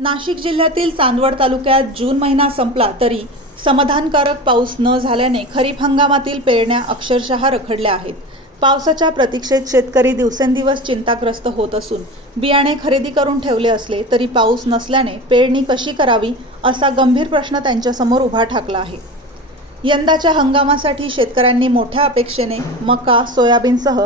नाशिक जिल्ह्यातील चांदवड तालुक्यात जून महिना संपला तरी समाधानकारक पाऊस न झाल्याने खरीप हंगामातील पेरण्या अक्षरशः रखडल्या आहेत। पावसाच्या प्रतीक्षेत शेतकरी दिवसेंदिवस चिंताग्रस्त होत असून बियाणे खरेदी करून ठेवले असले तरी पाऊस नसल्याने पेरणी कशी करावी असा गंभीर प्रश्न त्यांच्यासमोर उभा ठाकला आहे। यंदाच्या हंगामासाठी शेतकऱ्यांनी मोठ्या अपेक्षेने मका, सोयाबीनसह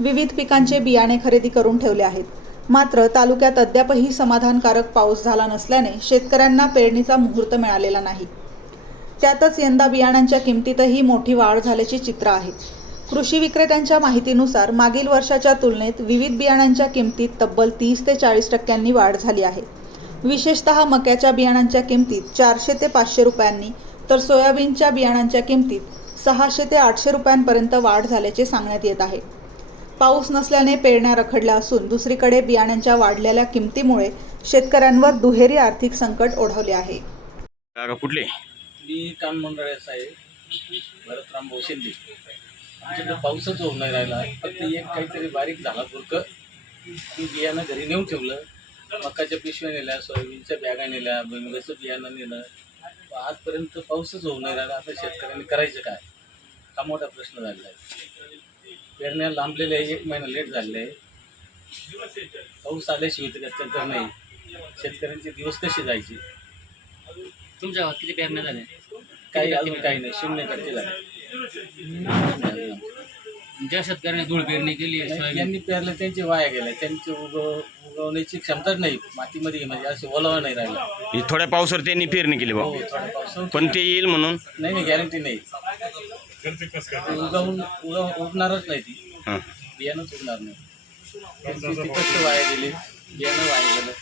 विविध पिकांचे बियाणे खरेदी करून ठेवले आहेत। मात्र तालुक्यात अद्यापही समाधानकारक पाऊस झाला नसल्याने शेतकऱ्यांना पेरणीचा मुहूर्त मिळालेला नाही। त्यातच यंदा बियाणांच्या किमतीतही मोठी वाढ झाल्याचे चित्र आहे। कृषी विक्रेत्यांच्या माहितीनुसार मागील वर्षाच्या तुलनेत विविध बियाणांच्या किमतीत तब्बल 30 ते 40% वाढ झाली आहे। विशेषतः मक्याच्या बियाणांच्या किमतीत 400 ते 500 रुपयांनी तर सोयाबीनच्या बियाणांच्या किमतीत 600 ते 800 रुपयांपर्यंत वाढ झाल्याचे सांगण्यात येत आहे। पाऊस नसल्याने पेरण्या रखडल्या असून दुसरीकडे बियाण्यांच्या वाढलेल्या किमतीमुळे शेतकऱ्यांवर दुहेरी आर्थिक संकट ओढवले आहे। कुठले मी कान मंडळाचा आहे, भरतराम शिंदे। आमच्याकडे पाऊसच होऊन नाही राहिला, फक्त एक काहीतरी बारीक झाला बुरकं मी बियाणं घरी नेऊन ठेवलं। मकाच्या पिशव्या नेल्या, सोयाबीनच्या बॅगा नेल्या, भुईमुगाचं बियाणं नेलं, आजपर्यंत पाऊसच होऊन नाही राहिला। आता शेतकऱ्यांनी करायचं काय हा मोठा प्रश्न झालेला आहे। पेरण्या लांबलेल्या आहे, 1 महिना लेट झालेला आहे। पाऊस आल्याशिवाय तर नाही, शेतकऱ्यांचे दिवस कसे जायचे। तुमच्या गावात किती पेरण्या झाल्या? काही अजून काही नाही, 0% झाले। ज्या शेतकऱ्याने धूळ पेरणी केली आहे सोयाबीन, यांनी पेरलं त्यांचे वाया गेले, त्यांची उगवण्याची क्षमताच नाही मातीमध्ये, म्हणजे असे ओलावा नाही राहिला। थोड्या पावसावर त्यांनी पेरणी केली हो, भाऊ, थोडा पाऊस पण ते येईल म्हणून नाही, गॅरंटी नाही। उगणारच नाही ती, हां बियाणंच उगणार नाही। त्यांची ती कष्ट वाया गेली, बियाणं वाया गेलं।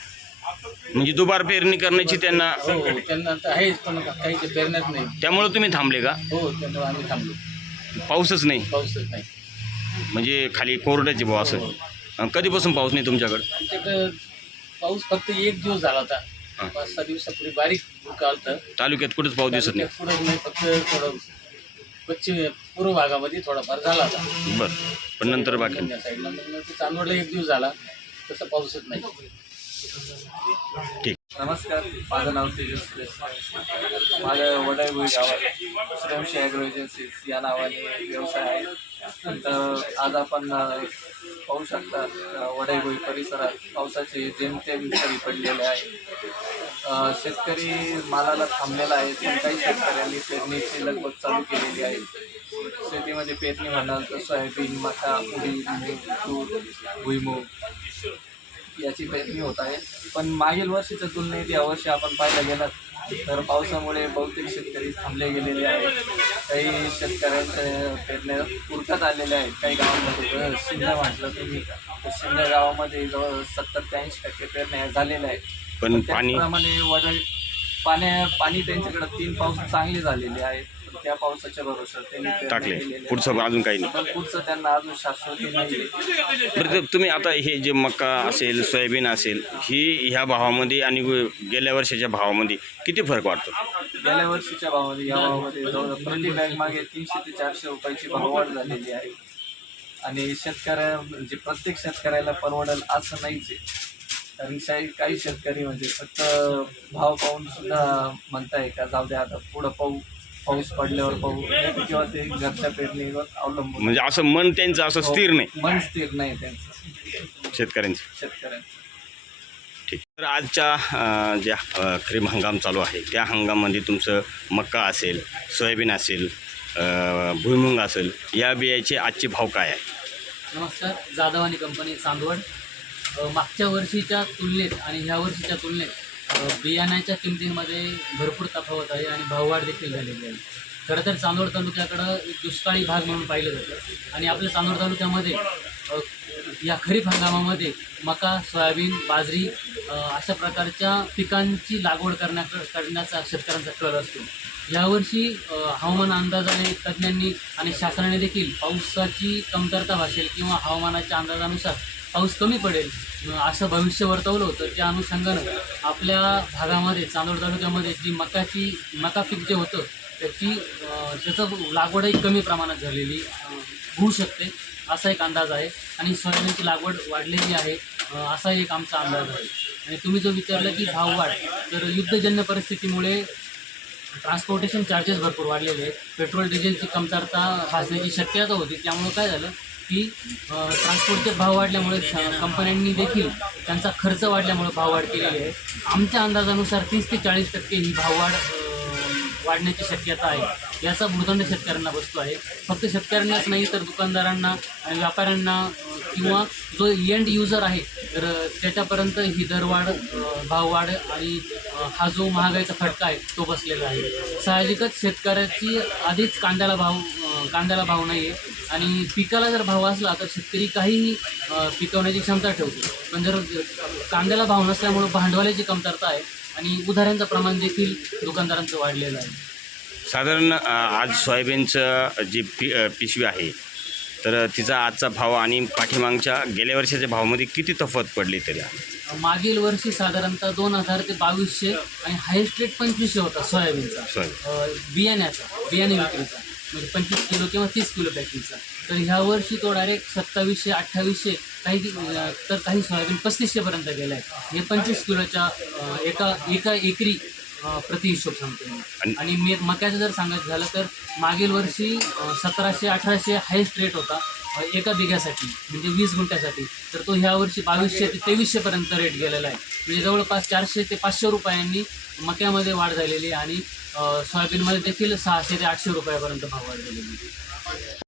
म्हणजे दुबार पेरणी करण्याची त्यांना हो, त्यांना तर आहेच, पण काही ते पेरण्यात नाही। त्यामुळे तुम्ही थांबले का? हो, त्यामुळे आम्ही थांबलो, पाऊसच नाही, पाऊसच नाही। म्हणजे खाली कोरड्याचे भाऊ असं। कधीपासून पाऊस नाही तुमच्याकडे? आमच्याकडं पाऊस फक्त 1 दिवस झाला होता, 5-6 दिवसापूर्वी बारीक होतं। तालुक्यात कुठेच पाऊस दिसत नाही? पुढं नाही, फक्त थोडं पश्चिम पूर्व भागामध्ये थोडाफार झाला होता। बरं, पण नंतर बाकी साईडला मग ते चांदवडला 1 दिवस झाला, तसं पाऊसच नाही। ठीक। नमस्कार, माझं नाव तेजस देसाई। माझं वडाईभुई गावात श्रीवंशी ॲग्रो एजन्सीज या नावाने व्यवसाय आहे। तर आज आपण पाहू शकता वडाईभुई परिसरात पावसाचे जेमतेम सरी पडलेले आहे। शेतकरी मालाला थांबलेला आहे, पण काही शेतकऱ्यांनी पेरणीची लगबग चालू केलेली आहे। शेतीमध्ये पेरणी म्हणाल तर सोयाबीन, मका, उडीद, तूर, भुईमूग याची पेरणी होत आहे। पण मागील वर्षीच्या तुलनेत यावर्षी आपण पाहायला गेलात तर पावसामुळे बहुतेक शेतकरी थांबले गेलेले आहेत। काही शेतकऱ्यांच्या पेरण्या उरकत आलेल्या आहेत। काही गावांमध्ये शिंदे म्हटलं तुम्ही, तर शिंदे गावामध्ये जवळ 70 ते 80% पेरण्या झालेल्या आहेत। पण त्याप्रमाणे पाणी त्यांच्याकडे 3 पाऊस चांगले झालेले आहेत, पण त्या पावसाच्या भरोश्यावर त्यांनी टाकले, पेरण्या पुढचं अजून काही नाही। पण पुढचं त्यांना अजून शाश्वती नाही आहे। बरं, तुम्ही आता हे जे मका असेल, सोयाबीन असेल, ही ह्या भावामध्ये आणि गेल्या वर्षाच्या भावामध्ये किती फरक वाटतो? गेल्या वर्षीच्या भावामध्ये या भावामध्ये जवळ प्रति बॅग मागे 300 ते 400 रुपयाची भाववाढ झालेली आहे। आणि म्हणजे प्रत्येक शेतकऱ्याला परवडेल असं नाहीच आहे। कारण काही शेतकरी म्हणजे फक्त भाव पाहून सुद्धा म्हणताय का जाऊ द्या आता पुढं पाऊस पडल्यावर पाहू, किंवा ते घरच्या पेरणीवर अवलंबून, म्हणजे असं मन त्यांचं असं स्थिर नाही, मन स्थिर नाही त्यांचं शेतकऱ्यांचं। ठीक। तर आजच्या ज्या खरीप हंगाम चालू आहे त्या हंगामामध्ये तुमचं मका असेल, सोयाबीन असेल, भुईमुग असेल, या बियाचे आजचे भाव काय आहे? नमस्कार, जाधव आणि कंपनी चांदवड। मागच्या वर्षीच्या तुलनेत आणि ह्या वर्षीच्या तुलनेत बियाण्याच्या किमतींमध्ये भरपूर तफावत आहे आणि भाववाढ देखील झालेली आहे। खरं तर चांदवड तालुक्याकडं एक दुष्काळी भाग म्हणून पाहिलं जातं आणि आपल्या चांदवड तालुक्यामध्ये या खरीप हंगामामध्ये मका, सोयाबीन, बाजरी अशा प्रकारच्या पिकांची लागवड करण्याचा शेतकऱ्यांचा कल असतो। यावर्षी हवामान अंदाजाने तज्ज्ञांनी आणि शासनाने देखील पावसाची कमतरता भासेल किंवा हवामानाच्या अंदाजानुसार पाऊस कमी पडेल असं भविष्य वर्तवलं होतं। त्या अनुषंगानं आपल्या भागामध्ये चांदवड तालुक्यामध्ये जी मका पीक जे होतं त्याचं लागवडही कमी प्रमाणात झालेली होऊ शकते असा एक अंदाज आहे आणि सोयाबीनची लागवड वाढलेली आहे असा एक आमचा अंदाज आहे। आणि तुम्ही जो विचारलं की भाववाढ, तर युद्धजन्य परिस्थितीमुळे ट्रान्सपोर्टेशन चार्जेस भरपूर वाढलेले आहेत. पेट्रोल डिझेलची कमतरता भासण्याची शक्यता होती. त्यामुळं काय झालं की ट्रान्सपोर्टचे भाव वाढल्यामुळे कंपन्यांनी देखील त्यांचा खर्च वाढल्यामुळे भाववाढ केलेली आहे. आमच्या अंदाजानुसार 30 ते 40% ही भाववाढ वाढण्याची शक्यता आहे. याचा भूर्दंड शेतकऱ्यांना बसतो आहे. फक्त शेतकऱ्यांनाच नाही तर दुकानदारांना आणि व्यापाऱ्यांना किंवा जो एंड युजर आहे तर त्याच्यापर्यंत ही दरवाढ, भाववाढ आणि हा जो महागाईचा फटका आहे तो बसलेला आहे. साहजिकच शेतकऱ्याची आधीच कांद्याला भाव नाही आहे आणि पिकाला जर भाव असला तर शेतकरी काहीही पिकवण्याची क्षमता ठेवतो. पण जर कांद्याला भाव नसल्यामुळं भांडवलाची कमतरता आहे आणि उधाऱ्यांचं प्रमाण देखील दुकानदारांचं वाढलेलं आहे. साधारण आज सोयाबीनचं जी पिशवी आहे तर तिचा आजचा भाव आणि पाठीमागच्या गेल्या वर्षाच्या भावामध्ये किती तफावत पडली तरी? मागील वर्षी साधारणतः 2000 ते 2200 आणि हायेस्ट रेट 2500 होता सोयाबीनचा, बियाणे विक्रीचा, म्हणजे 25 किलो किंवा 30 किलो पॅकिंगचा. तर ह्या वर्षी तो डायरेक्ट 2700, 2800, काही सोयाबीन 3500पर्यंत गेला आहे. हे 25 किलोच्या एका एकरी प्रति हिशोब सांगतो मी. आणि मक्याचं जर सांगायचं झालं तर मागील वर्षी 1700, 1800 हायेस्ट रेट होता एका बिघ्यासाठी, म्हणजे 20 गुंठ्यासाठी. तर तो ह्या वर्षी 2200 ते 2300पर्यंत रेट गेलेला आहे. म्हणजे जवळपास 400 ते 500 रुपयांनी मक्यामध्ये वाढ झालेली आहे आणि सोयाबीनमध्ये देखील 600 ते 800 रुपयापर्यंत भाव वाढ झालेली आहे.